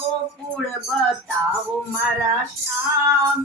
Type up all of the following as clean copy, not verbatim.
ગોકુળ બતાવો મારા શ્યામ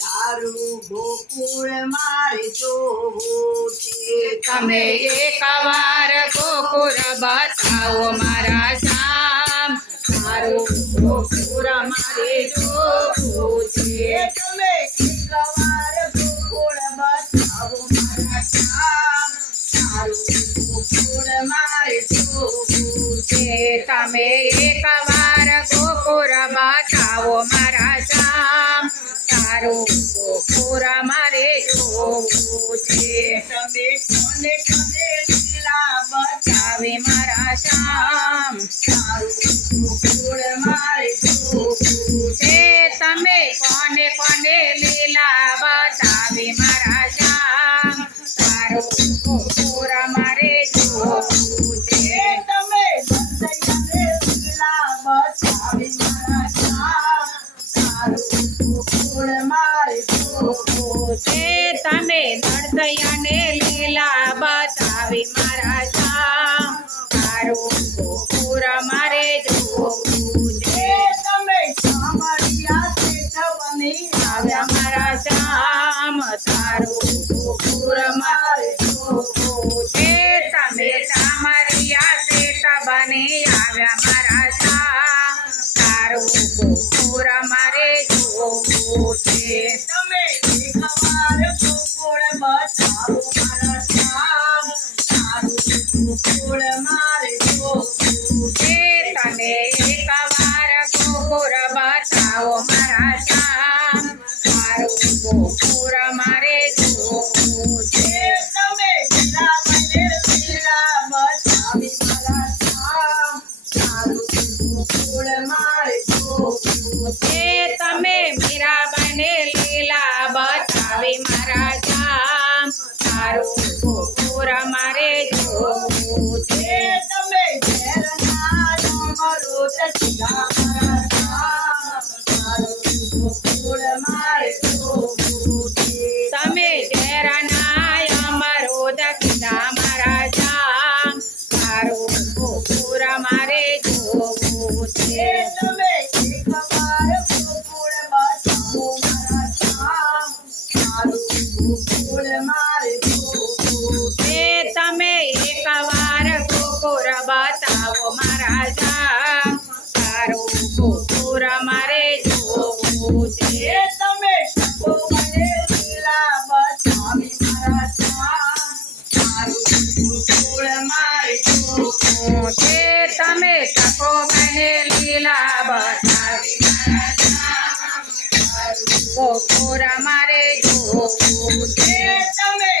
તારું ગોકુળ મારે જોવું છે તમે એકવાર ગોકુળ બતાવો મારા શ્યામ તારું ગોકુળ મારે જોવું છે તમે એકવાર ગોકુળ બતાવો મારા શ્યામ તારું ગોકુળ મારે જોવું છે તમે એકવાર ગોકુળ બતાવો મારા શ્યામ તારું ગોકુળ મારે જોવું છે તમે કોને કોને લીલા બતાવે મારા શ્યામ તારું ગોકુળ મારે જોવું છે તમે કોને કોને લીલા બતાવી મારા શ્યામ તારું ગોકુળ મારે જોવું છે તમે બંદઈને લીલા બતાવે મારા શ્યામ તારું ગોકુળ મારે જોવું છે તમે નર્દયાને લીલા બતાવી મારા શ્યામ તારું ગોકુળ મારે જોવું છે તમે સાંભળ્યા છે જવાની આવ્યા મારા શ્યામ તારું ગોકુળ મારે જોવું છે તમે સામરિયા શેઠ બની આવ્યા મારા શ્યામ તારું ગોકુળ મારે જોવું છે તમે એકવાર ગોકુળ બતાવો મારા શ્યામ તારું ગોકુળ મારે જોવું છે તને એકવાર ગોકુળ બતાવો મારા શ્યામ તારું ગોકુળ મારે જોવું છે તમે મીરાબાઈને લીલા બતાવી મારા શ્યામ તારું ગોકુળ મારે જોવું છે તમે મીરાબાઈને લીલા બતાવી મારા શ્યામ તારું ગોકુળ મારે જોવું છે તમે ઝેરના અમૃત પીધા મારા શ્યામ તારું ગોકુળ મારે જોવું છે તમે ઝેરના અમૃત પીધા મારા શ્યામ તારું ગોકુળ મારે જોવું છે તમે એકવાર ગોકુળ બતાવો મારા શ્યામ તારું ગોકુળ મારે જોવું છે તમે એકવાર ગોકુળ બતાવો મારા શ્યામ તારું ગોકુળ મારે જોવું છે તમે શકો મને લીલા બતાવી મારા શ્યામ તારું ગોકુળ મારે જોવું છે તમે તકો મને લીલા બતાવી મારા શ્યામ તારું ગોકુળ મારે જોવું છે તમે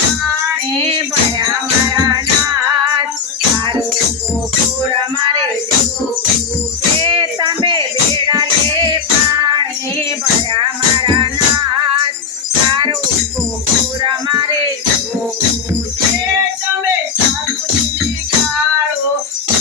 પાણી ભર્યા મારા નાથ તારું ગોકુળ મારે જોવું છે તમે બેડાલે પાણી ભર્યા મારા નાથ તારું ગોકુળ મારે જોવું છે તમે સાધુની કાળો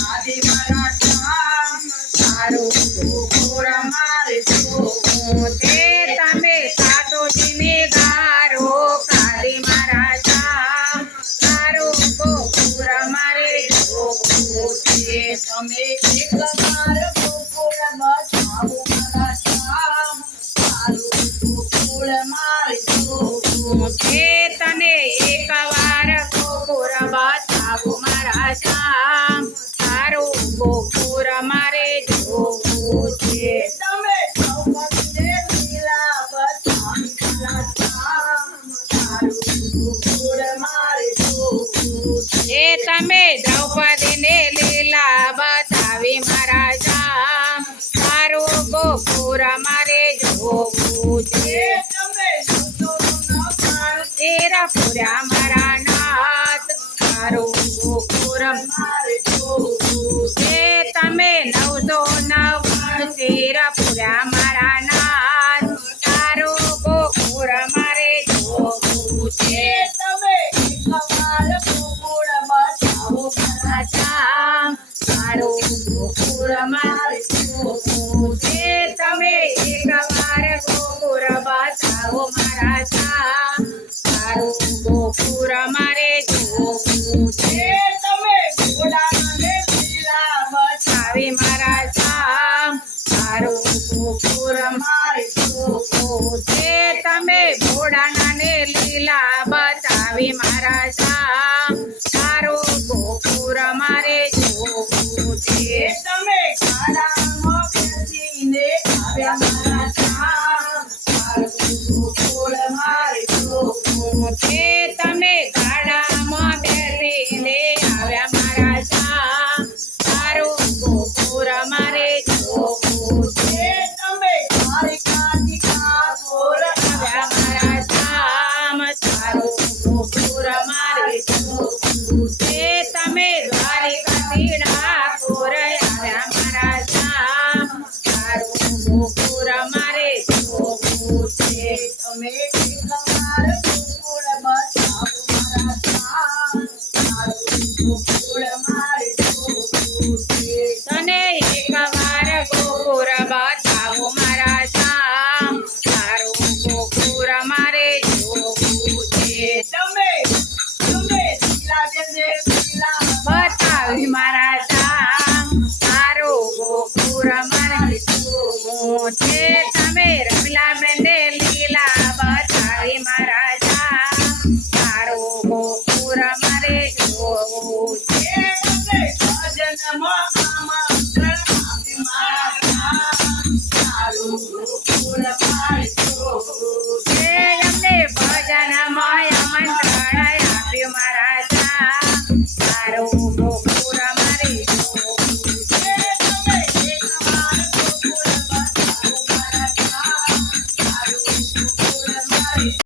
આદિ મારા શ્યામ તારું ગોકુળ મારે જોવું છે તમે સાધુજીને ગારો કાઢી મારા શ્યામ તારું ગોકુળ મારે જોવું છે તમે એકવાર ગોકુળ બતાવો મારા શ્યામ તારું ગોકુળ મારે જોવું છે તને એકવાર ગોકુળ બતાવો મારા શ્યામ તારું ગોકુળ મારે જોવું છે તમે દ્રૌપદીને લીલા બતાવી મારા શ્યામ તારું ગોકુળ મારે જોવું એ તમે દ્રૌપદીને લીલા બતાવી મારા શ્યામ તારું ગોકુળ મારે જોવું છે તમે સૌના પ્રાણ તેરા પૂર્યા મારા નાથ તારું ગોકુળ મારે જોવું છે તમે 909 તેરા પૂર્યા મારા નાથ તારું ગોકુળ મારે જોવું છે તમે એકવાર ગોકુળ બતાવો મારા શ્યામ તારું ગોકુળ મારે જોવું છે તમે એકવાર ગોકુળ બતાવો મારા શ્યામ તારું ગોકુળ મારે જોવું છે તમે ભોળાને લીલા બતાવી મારા શ્યામ છે.